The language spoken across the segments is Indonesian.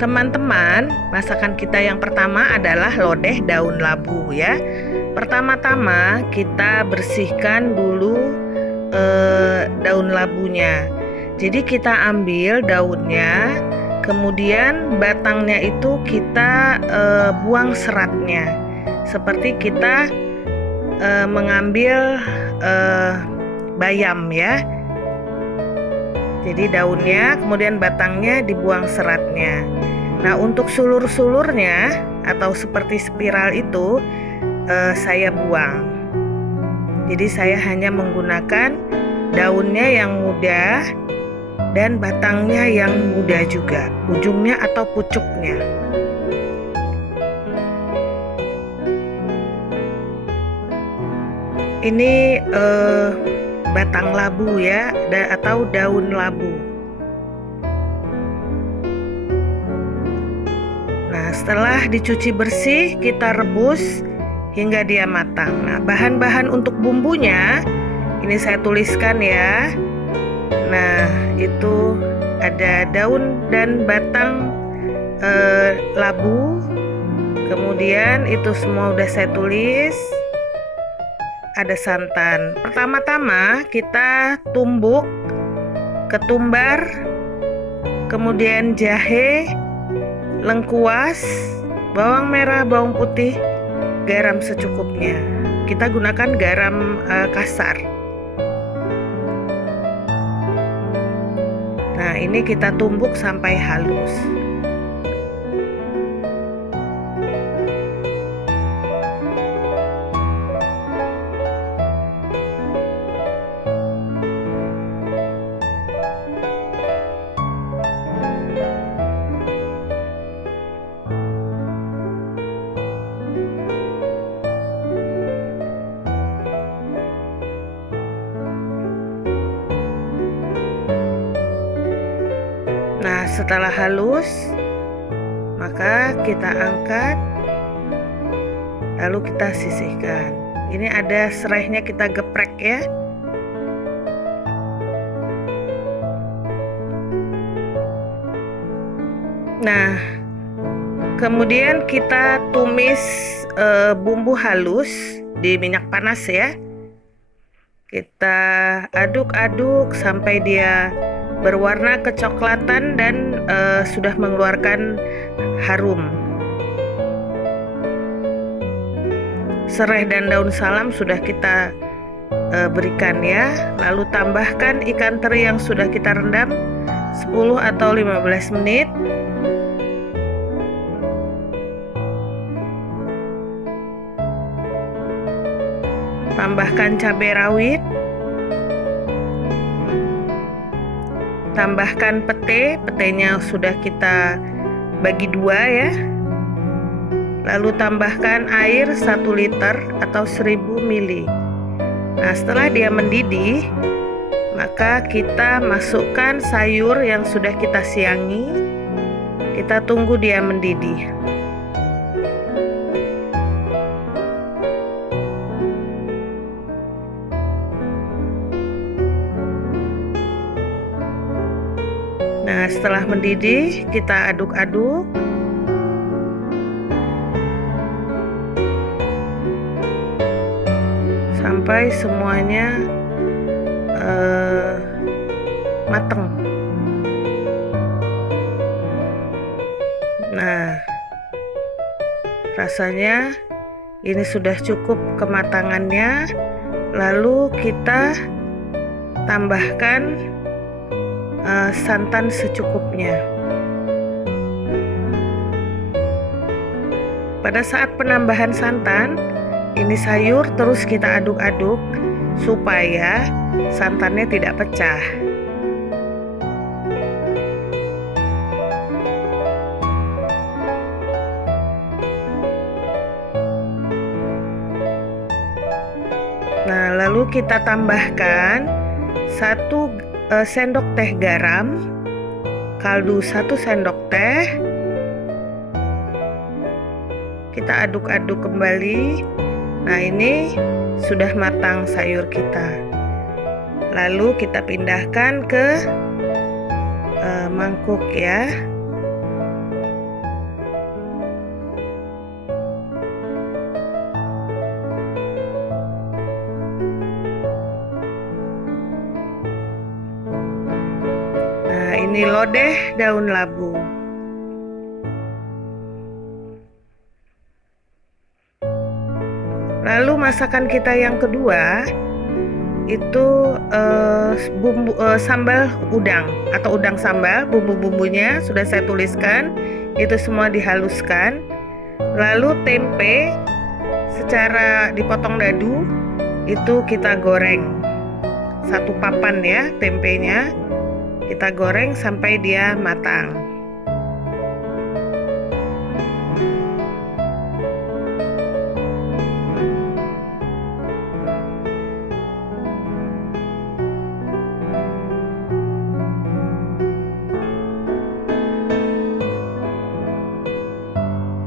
teman-teman, masakan kita yang pertama adalah lodeh daun labu ya. Pertama-tama kita bersihkan dulu daun labunya. Jadi kita ambil daunnya, kemudian batangnya itu kita buang seratnya. Seperti kita mengambil bayam ya. Jadi daunnya, kemudian batangnya dibuang seratnya. Nah, untuk sulur-sulurnya atau seperti spiral itu saya buang. Jadi saya hanya menggunakan daunnya yang muda dan batangnya yang muda juga, ujungnya atau pucuknya. Ini batang labu ya, atau daun labu. Nah, setelah dicuci bersih, kita rebus hingga dia matang. Nah, bahan-bahan untuk bumbunya ini saya tuliskan ya. Nah, itu ada daun dan batang labu. Kemudian itu semua udah saya tulis. Ada santan. Pertama-tama kita tumbuk ketumbar, kemudian jahe, lengkuas, bawang merah, bawang putih, garam secukupnya. Kita gunakan garam kasar. Nah, ini kita tumbuk sampai halus. Nah, setelah halus, maka kita angkat, lalu kita sisihkan. Ini ada serainya, kita geprek ya. Nah, kemudian kita tumis bumbu halus di minyak panas ya. Kita aduk-aduk sampai dia berwarna kecoklatan dan sudah mengeluarkan harum. Serai dan daun salam sudah kita berikan ya. Lalu tambahkan ikan teri yang sudah kita rendam 10 atau 15 menit. Tambahkan cabai rawit. Tambahkan pete, petenya sudah kita bagi dua ya. Lalu tambahkan air 1 liter atau 1000 ml. Nah, setelah dia mendidih, maka kita masukkan sayur yang sudah kita siangi. Kita tunggu dia mendidih. Nah, setelah mendidih, kita aduk-aduk. Sampai semuanya matang. Nah, rasanya ini sudah cukup kematangannya. Lalu kita tambahkan santan secukupnya. Pada saat penambahan santan, ini sayur terus kita aduk-aduk supaya santannya tidak pecah. Nah, lalu kita tambahkan 1 sendok teh garam, kaldu 1 sendok teh. Kita aduk-aduk kembali. Nah, ini sudah matang sayur kita. Lalu kita pindahkan ke mangkuk ya. Ini lodeh daun labu. Lalu masakan kita yang kedua itu sambal udang atau udang sambal. Bumbu-bumbunya sudah saya tuliskan, itu semua dihaluskan. Lalu tempe secara dipotong dadu itu kita goreng. Satu papan ya tempenya, kita goreng sampai dia matang.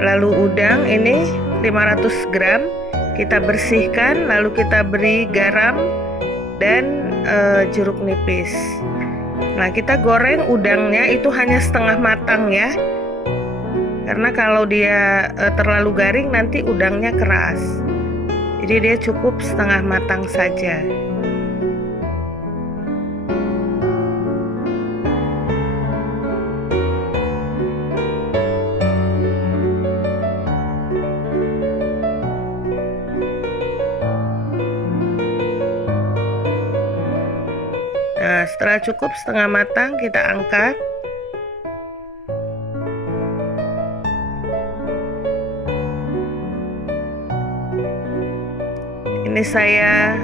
Lalu udang ini 500 gram kita bersihkan, lalu kita beri garam dan jeruk nipis. Nah, kita goreng udangnya itu hanya setengah matang ya, karena kalau dia terlalu garing nanti udangnya keras. Jadi dia cukup setengah matang saja. Nah, setelah cukup setengah matang, kita angkat. Ini saya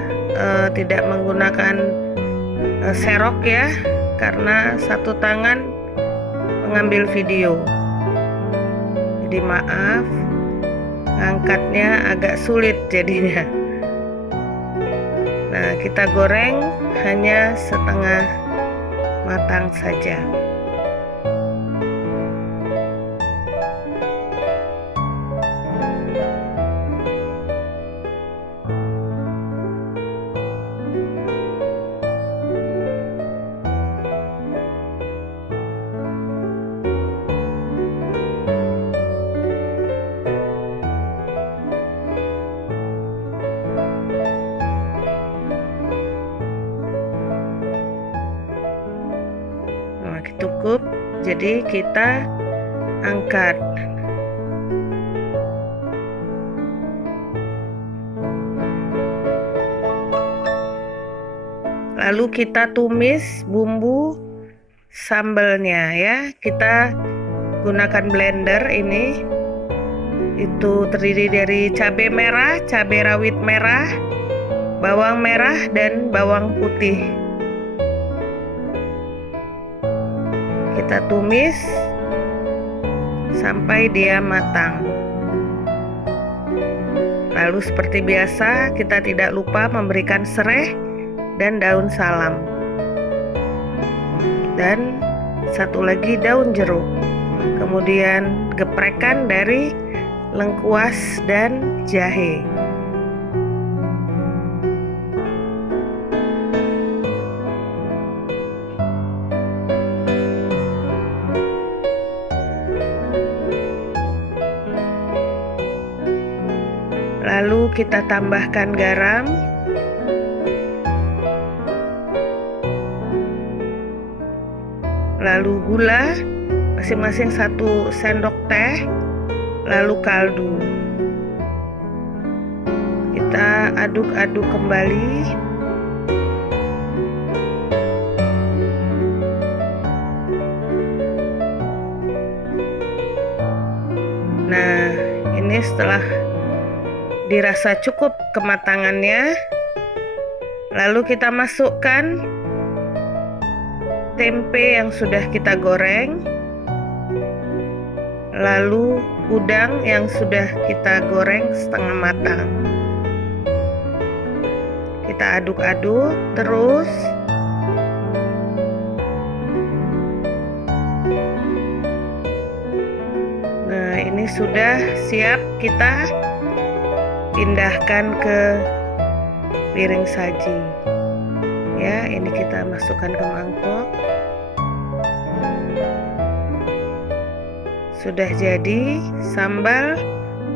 tidak menggunakan serok ya, karena satu tangan mengambil video. Jadi maaf, angkatnya agak sulit jadinya. Nah, kita goreng hanya setengah matang saja. Cukup, jadi kita angkat. Lalu kita tumis bumbu sambalnya ya. Kita gunakan blender ini. Itu terdiri dari cabai merah, cabai rawit merah, bawang merah dan bawang putih. Kita tumis sampai dia matang. Lalu seperti biasa kita tidak lupa memberikan serai dan daun salam. Dan satu lagi daun jeruk. Kemudian geprekan dari lengkuas dan jahe. Lalu kita tambahkan garam, lalu gula masing-masing 1 sendok teh, lalu kaldu. Kita aduk-aduk kembali. Nah, ini setelah dirasa cukup kematangannya, lalu kita masukkan tempe yang sudah kita goreng, lalu udang yang sudah kita goreng setengah matang. Kita aduk-aduk terus. Nah, ini sudah siap kita pindahkan ke piring saji. Ya, ini kita masukkan ke mangkok. Sudah jadi sambal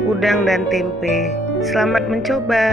udang dan tempe. Selamat mencoba.